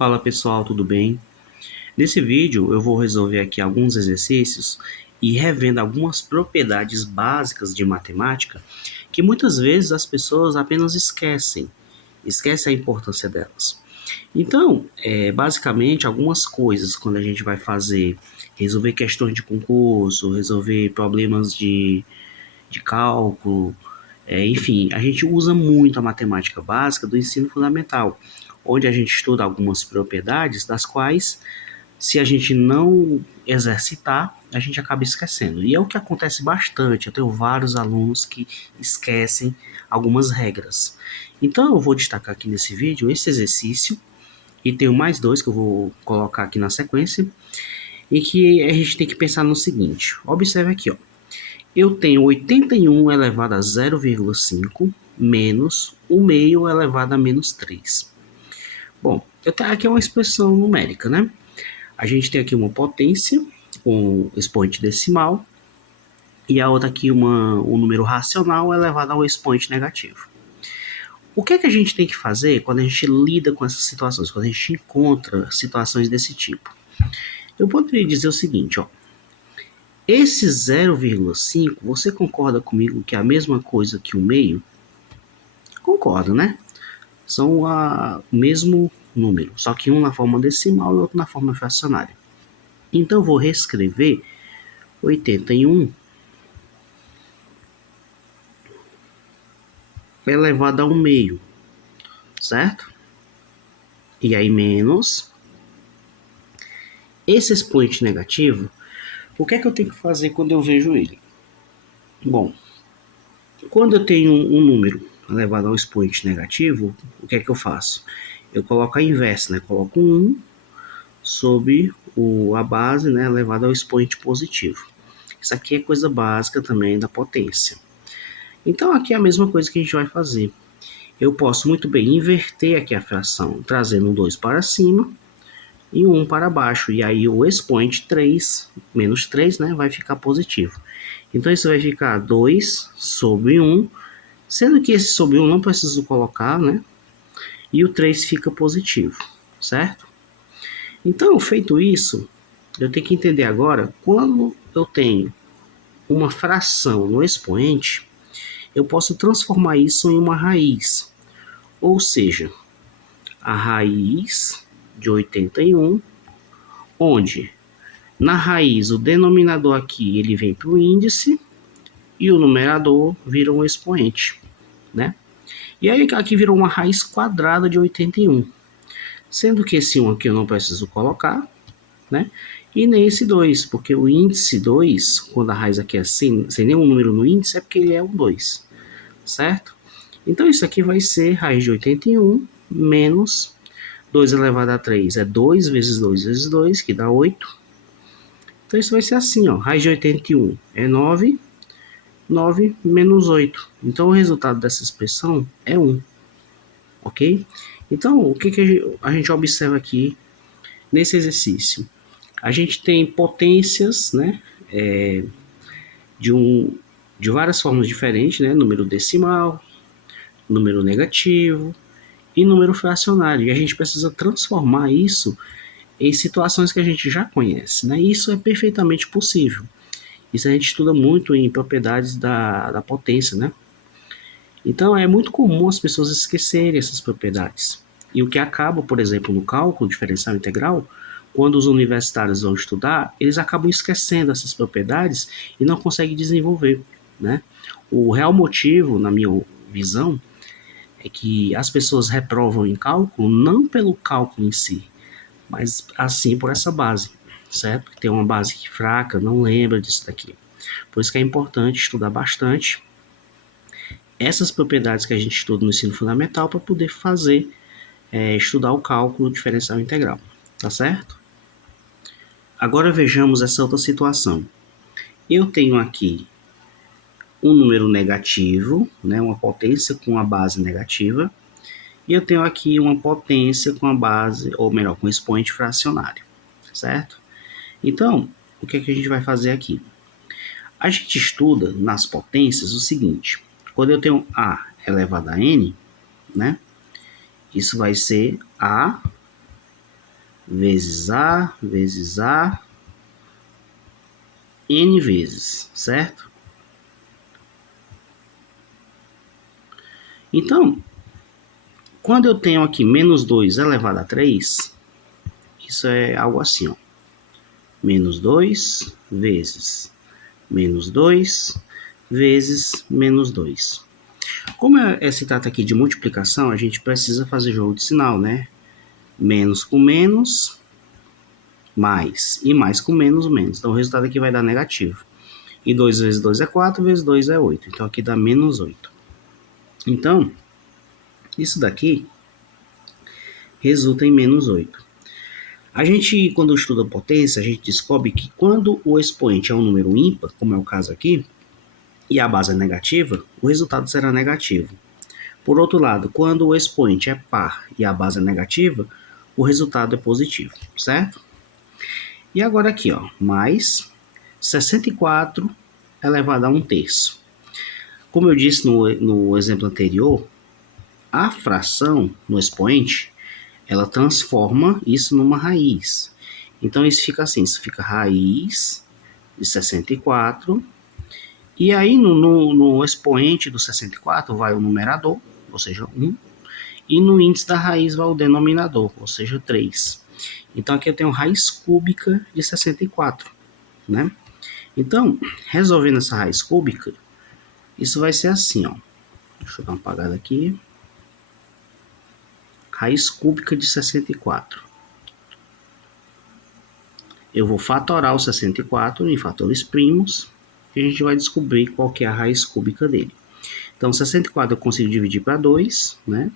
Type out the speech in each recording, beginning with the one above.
Fala pessoal, tudo bem? Nesse vídeo eu vou resolver aqui alguns exercícios e revendo algumas propriedades básicas de matemática que muitas vezes as pessoas apenas esquecem a importância delas. Então, basicamente algumas coisas quando a gente vai resolver questões de concurso, resolver problemas de cálculo, enfim, a gente usa muito a matemática básica do ensino fundamental, onde a gente estuda algumas propriedades das quais, se a gente não exercitar, a gente acaba esquecendo. E é o que acontece bastante. Eu tenho vários alunos que esquecem algumas regras. Então, eu vou destacar aqui nesse vídeo esse exercício, e tenho mais dois que eu vou colocar aqui na sequência, e que a gente tem que pensar no seguinte. Observe aqui, ó. Eu tenho 81 elevado a 0,5 menos 1 meio elevado a menos 3. Bom, eu tenho aqui uma expressão numérica, né? A gente tem aqui uma potência com expoente decimal e a outra aqui um número racional elevado ao expoente negativo. O que é que a gente tem que fazer quando a gente lida com essas situações, quando a gente encontra situações desse tipo? Eu poderia dizer o seguinte, ó. Esse 0,5, você concorda comigo que é a mesma coisa que o meio? Concordo, né? São o mesmo número, só que um na forma decimal e outro na forma fracionária. Então, eu vou reescrever 81 elevado a 1 meio, certo? E aí, menos esse expoente negativo, o que é que eu tenho que fazer quando eu vejo ele? Bom, quando eu tenho um número elevado a um expoente negativo, o que é que eu faço? Eu coloco a inversa, né? Coloco 1 sobre a base, né, elevada ao expoente positivo. Isso aqui é coisa básica também da potência. Então, aqui é a mesma coisa que a gente vai fazer. Eu posso muito bem inverter aqui a fração, trazendo um 2 para cima e um 1 para baixo. E aí o expoente 3, menos 3, né, vai ficar positivo. Então, isso vai ficar 2 sobre 1, sendo que esse sobre 1 não preciso colocar, né? E o 3 fica positivo, certo? Então, feito isso, eu tenho que entender agora, quando eu tenho uma fração no expoente, eu posso transformar isso em uma raiz. Ou seja, a raiz de 81, onde na raiz o denominador aqui ele vem para o índice e o numerador vira um expoente, né? E aí aqui virou uma raiz quadrada de 81, sendo que esse 1 aqui eu não preciso colocar, né? E nem esse 2, porque o índice 2, quando a raiz aqui é sem nenhum número no índice, é porque ele é um 2, certo? Então isso aqui vai ser raiz de 81 menos 2 elevado a 3 é 2 vezes 2 vezes 2, que dá 8. Então isso vai ser assim, ó, raiz de 81 é 9, 9 menos 8. Então o resultado dessa expressão é 1, ok? Então o que a gente observa aqui nesse exercício? A gente tem potências, né, de, de várias formas diferentes, né, número decimal, número negativo e número fracionário. E a gente precisa transformar isso em situações que a gente já conhece, né? E isso é perfeitamente possível. Isso a gente estuda muito em propriedades da potência, né? Então é muito comum as pessoas esquecerem essas propriedades. E o que acaba, por exemplo, no cálculo diferencial integral, quando os universitários vão estudar, eles acabam esquecendo essas propriedades e não conseguem desenvolver, né? O real motivo, na minha visão, é que as pessoas reprovam em cálculo não pelo cálculo em si, mas assim por essa base, certo? Que tem uma base fraca, não lembra disso daqui. Por isso que é importante estudar bastante essas propriedades que a gente estuda no ensino fundamental para poder estudar o cálculo diferencial integral, tá certo? Agora vejamos essa outra situação. Eu tenho aqui um número negativo, né, uma potência com a base negativa, e eu tenho aqui uma potência com a base, ou melhor, com expoente fracionário, certo? Então, o que é que a gente vai fazer aqui? A gente estuda nas potências o seguinte: quando eu tenho A elevado a N, né? Isso vai ser A vezes A, vezes A, N vezes, certo? Então, quando eu tenho aqui menos 2 elevado a 3, isso é algo assim, ó. Menos 2 vezes menos 2 vezes menos 2. Como se trata aqui de multiplicação, a gente precisa fazer jogo de sinal, né? Menos com menos, mais. E mais com menos, menos. Então o resultado aqui vai dar negativo. E 2 vezes 2 é 4, vezes 2 é 8. Então aqui dá menos 8. Então, isso daqui resulta em menos 8. A gente, quando estuda potência, a gente descobre que quando o expoente é um número ímpar, como é o caso aqui, e a base é negativa, o resultado será negativo. Por outro lado, quando o expoente é par e a base é negativa, o resultado é positivo, certo? E agora aqui, ó, mais 64 elevado a 1/3. Como eu disse no exemplo anterior, a fração no expoente, ela transforma isso numa raiz. Então isso fica assim, isso fica raiz de 64, e aí no expoente do 64 vai o numerador, ou seja, 1, e no índice da raiz vai o denominador, ou seja, 3. Então aqui eu tenho raiz cúbica de 64, né? Então, resolvendo essa raiz cúbica, isso vai ser assim, ó. Deixa eu dar uma apagada aqui. Raiz cúbica de 64. Eu vou fatorar o 64 em fatores primos e a gente vai descobrir qual que é a raiz cúbica dele. Então, 64 eu consigo dividir para 2, né?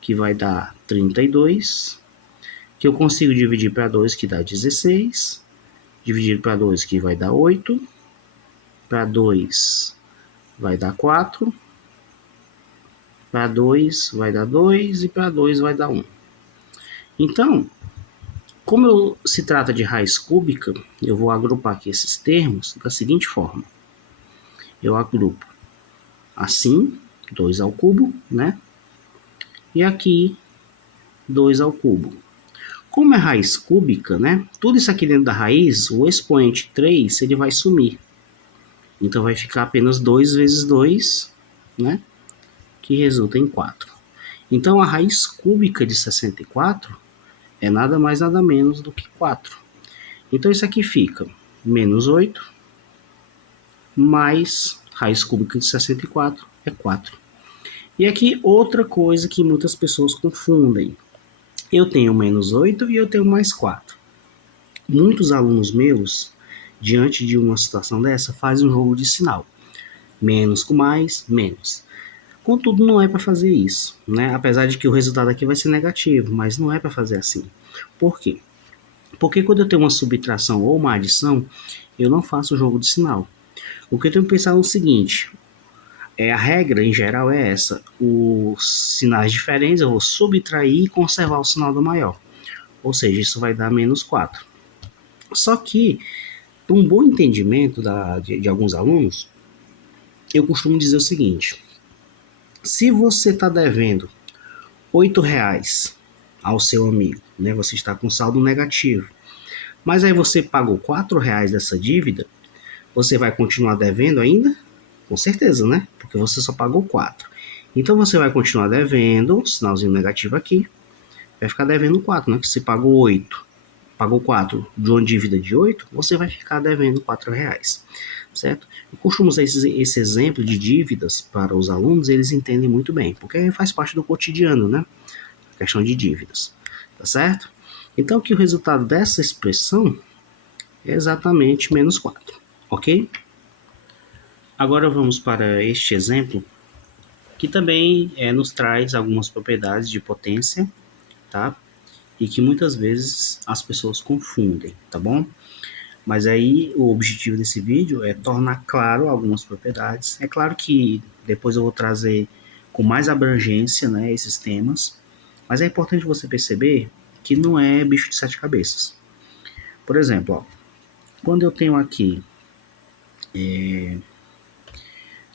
Que vai dar 32. Que eu consigo dividir para 2, que dá 16. Dividir para 2, que vai dar 8. Para 2 vai dar 4. Para 2 vai dar 2 e para 2 vai dar 1. Então, como se trata de raiz cúbica, eu vou agrupar aqui esses termos da seguinte forma. Eu agrupo assim, 2 ao cubo, né? E aqui, 2 ao cubo. Como é raiz cúbica, né? Tudo isso aqui dentro da raiz, o expoente 3, ele vai sumir. Então vai ficar apenas 2 vezes 2, né? Que resulta em 4. Então a raiz cúbica de 64 é nada mais nada menos do que 4. Então isso aqui fica menos 8 mais raiz cúbica de 64 é 4. E aqui outra coisa que muitas pessoas confundem. Eu tenho menos 8 e eu tenho mais 4. Muitos alunos meus, diante de uma situação dessa, fazem um jogo de sinal. Menos com mais, menos. Contudo, não é para fazer isso, né? Apesar de que o resultado aqui vai ser negativo, mas não é para fazer assim. Por quê? Porque quando eu tenho uma subtração ou uma adição, eu não faço o jogo de sinal. O que eu tenho que pensar é o seguinte, a regra em geral é essa, os sinais diferentes eu vou subtrair e conservar o sinal do maior, ou seja, isso vai dar menos 4. Só que, para um bom entendimento de alguns alunos, eu costumo dizer o seguinte, se você está devendo R$ 8 ao seu amigo, né, você está com saldo negativo, mas aí você pagou R$ 4 dessa dívida, você vai continuar devendo ainda? Com certeza, né? Porque você só pagou 4. Então você vai continuar devendo, sinalzinho negativo aqui, vai ficar devendo 4, né? Que você pagou 8, pagou 4 de uma dívida de 8, você vai ficar devendo R$ 4, certo? Eu costumo usar esse exemplo de dívidas para os alunos, eles entendem muito bem, porque faz parte do cotidiano, né? A questão de dívidas, tá certo? Então que o resultado dessa expressão é exatamente menos 4, ok? Agora vamos para este exemplo, que também nos traz algumas propriedades de potência, tá? E que muitas vezes as pessoas confundem, tá bom? Mas aí o objetivo desse vídeo é tornar claro algumas propriedades. É claro que depois eu vou trazer com mais abrangência, né, esses temas, mas é importante você perceber que não é bicho de 7 cabeças. Por exemplo, ó, quando eu tenho aqui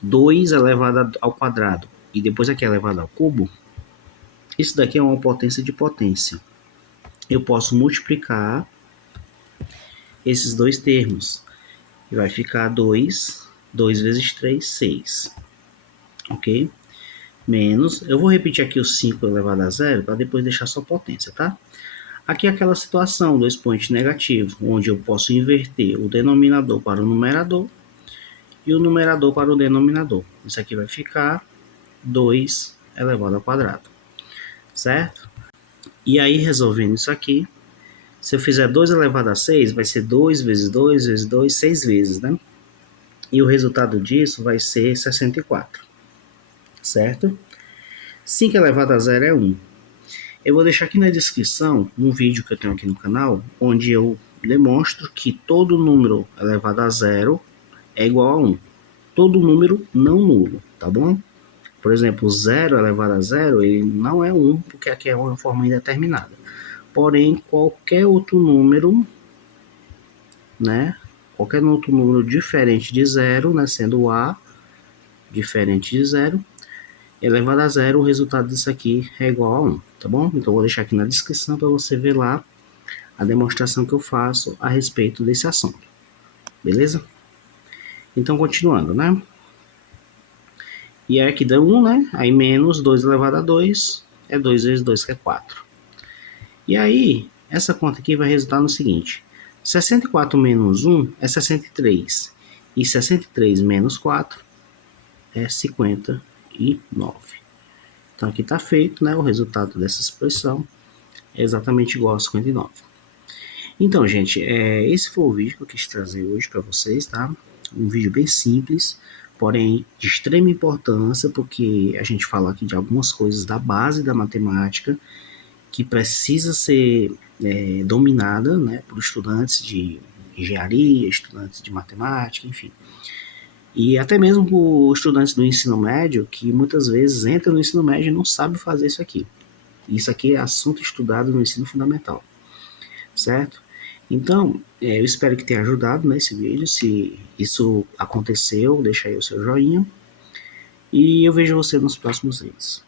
2 elevado ao quadrado e depois aqui elevado ao cubo, isso daqui é uma potência de potência. eu posso multiplicar esses dois termos. E vai ficar 2 vezes 3, 6. Ok? Menos, eu vou repetir aqui o 5 elevado a zero para depois deixar só potência, tá? Aqui é aquela situação do expoente negativo, onde eu posso inverter o denominador para o numerador e o numerador para o denominador. Isso aqui vai ficar 2 elevado ao quadrado, certo? E aí, resolvendo isso aqui, se eu fizer 2 elevado a 6, vai ser 2 vezes 2 vezes 2, 6 vezes, né? E o resultado disso vai ser 64, certo? 5 elevado a zero é 1. Eu vou deixar aqui na descrição um vídeo que eu tenho aqui no canal, onde eu demonstro que todo número elevado a zero é igual a 1. Todo número não nulo, tá bom? Por exemplo, 0 elevado a zero, ele não é 1, porque aqui é uma forma indeterminada. Porém, qualquer outro número, né? Qualquer outro número diferente de zero, né? Sendo A diferente de zero, elevado a zero, o resultado disso aqui é igual a 1, tá bom? Então, vou deixar aqui na descrição para você ver lá a demonstração que eu faço a respeito desse assunto, beleza? Então, continuando, né? E aí aqui dá 1, né? Aí menos 2 elevado a 2 é 2 vezes 2, que é 4. E aí, essa conta aqui vai resultar no seguinte: 64 menos 1 é 63. E 63 menos 4 é 59. Então aqui está feito, né? O resultado dessa expressão é exatamente igual a 59. Então, gente, esse foi o vídeo que eu quis trazer hoje para vocês, tá? Um vídeo bem simples, porém de extrema importância, porque a gente fala aqui de algumas coisas da base da matemática que precisa ser dominada, né, por estudantes de engenharia, estudantes de matemática, enfim. E até mesmo por estudantes do ensino médio, que muitas vezes entram no ensino médio e não sabem fazer isso aqui. Isso aqui é assunto estudado no ensino fundamental, certo? Então, eu espero que tenha ajudado nesse vídeo. Se isso aconteceu, deixa aí o seu joinha. E eu vejo você nos próximos vídeos.